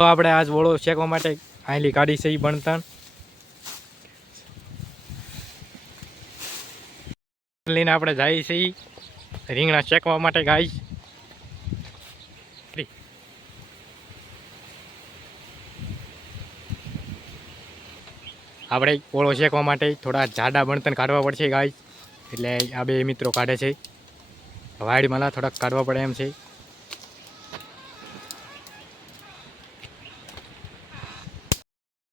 તો આપણે આજ ઓળો શેકવા માટે આયલી કાઢી છે બણતણ લઈને આપણે જઈએ છીએ રીંગણા શેકવા માટે ગાઈસ આપણે ઓળો શેકવા માટે થોડા જાડા બણતણ કાઢવા પડશે ગાઈસ એટલે આ બે મિત્રો કાઢે છે વાડીમાં થોડાક કાઢવા પડે એમ છે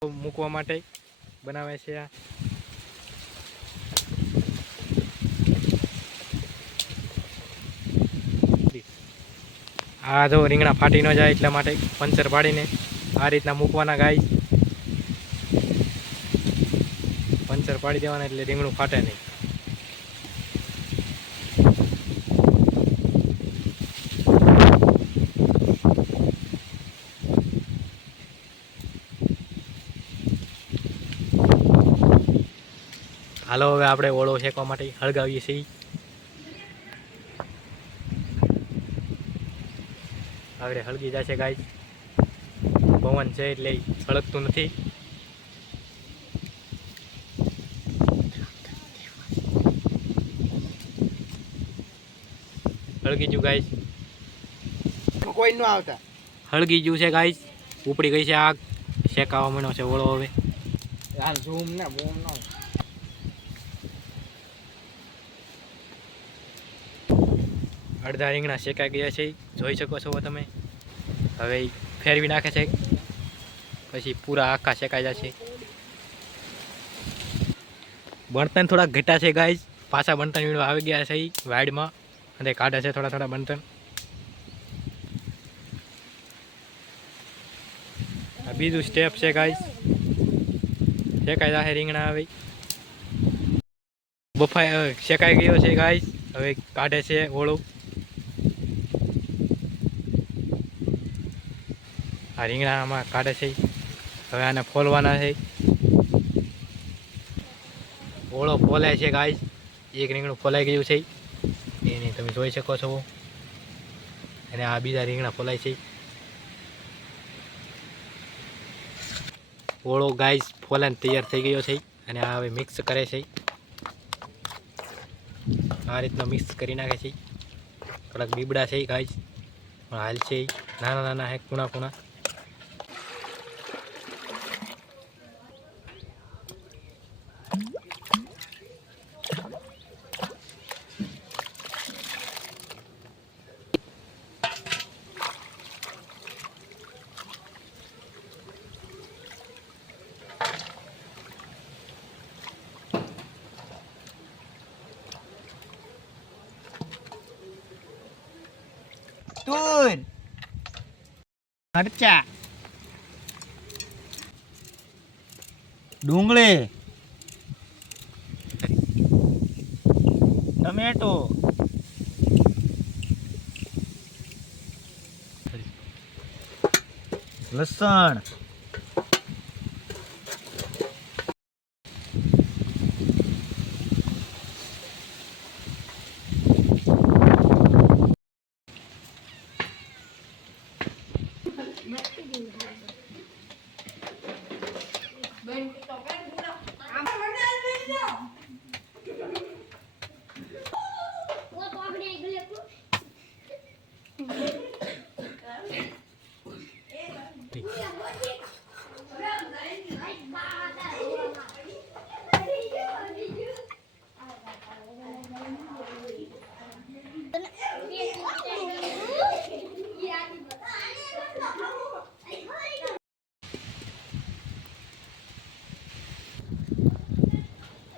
મૂકવા માટે બનાવે છે આ જો રીંગણા ફાટી ન જાય એટલા માટે પંચર પાડીને આ રીતના મૂકવાના ગાઈસ પંચર પાડી દેવાના એટલે રીંગણું ફાટે નહીં હાલો હવે આપણે ઓળો શેકવા માટે હળગાવીએ છીએ હવે હળગી જશે ગાઈસ પવન છે એટલે સળગતું નથી હળગી ગયું ગાઈસ કોઈ ન આવતા હળગી ગયું છે ગાઈસ ઉપડી ગઈ છે આગ શેકાવા માંડ્યો છે ઓળો હવે હાલ ઝૂમ ને બૂમ ન અડધા રીંગણા શેકાઈ ગયા છે જોઈ શકો છો તમે હવે ફેરવી નાખે છે પછી પૂરા આખા શેકાઈ જશે બણતણ થોડા ઘટા છે ગાઈસ પાછા બણતણ વીણો આવી ગયા છે વાડમાં અને કાઢે છે થોડા થોડા બણતણ બીજું સ્ટેપ છે ગાઈસ શેકાઈ જશે રીંગણા હવે બફાઈ શેકાઈ ગયો છે ગાઈસ હવે કાઢે છે ઓળો આ રીંગણા આમાં કાઢે છે હવે આને ફોલવાના છે ઓળો ફોલાય છે ગાઈસ એક રીંગણું ફોલાઈ ગયું છે એને તમે જોઈ શકો છો અને આ બીજા રીંગણા ફોલાય છે ઓળો ગાઈસ ફોલાઈને તૈયાર થઈ ગયો છે અને આ હવે મિક્સ કરે છે આ રીતના મિક્સ કરી નાખે છે થોડાક બીબડા છે ગાઈસ પણ હાલ છે નાના નાના હે કુણા કુણા તુર મરચા ડુંગળી ટમેટો લસણ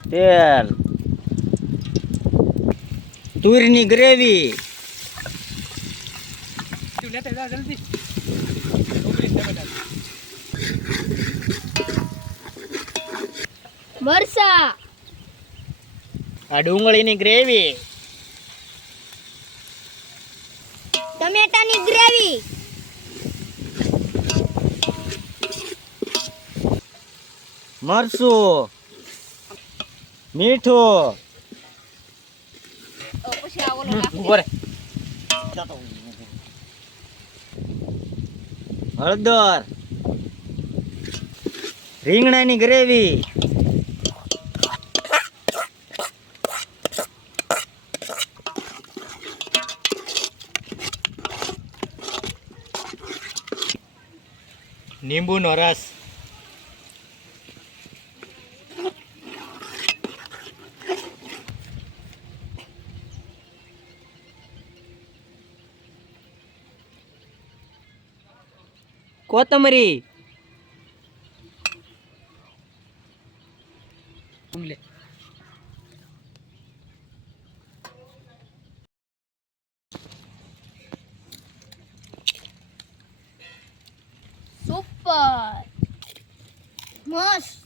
તેલ તુરની ગ્રેવી મરસા આ ડુંગળીની ગ્રેવી ટમેટાની ગ્રેવી મરચું મીઠું પછી આ ઓલો નાખી ઉપર હળદર રીંગણાની ગ્રેવી. લીંબુનો રસ. કોથમરી. સુપર મસ્ત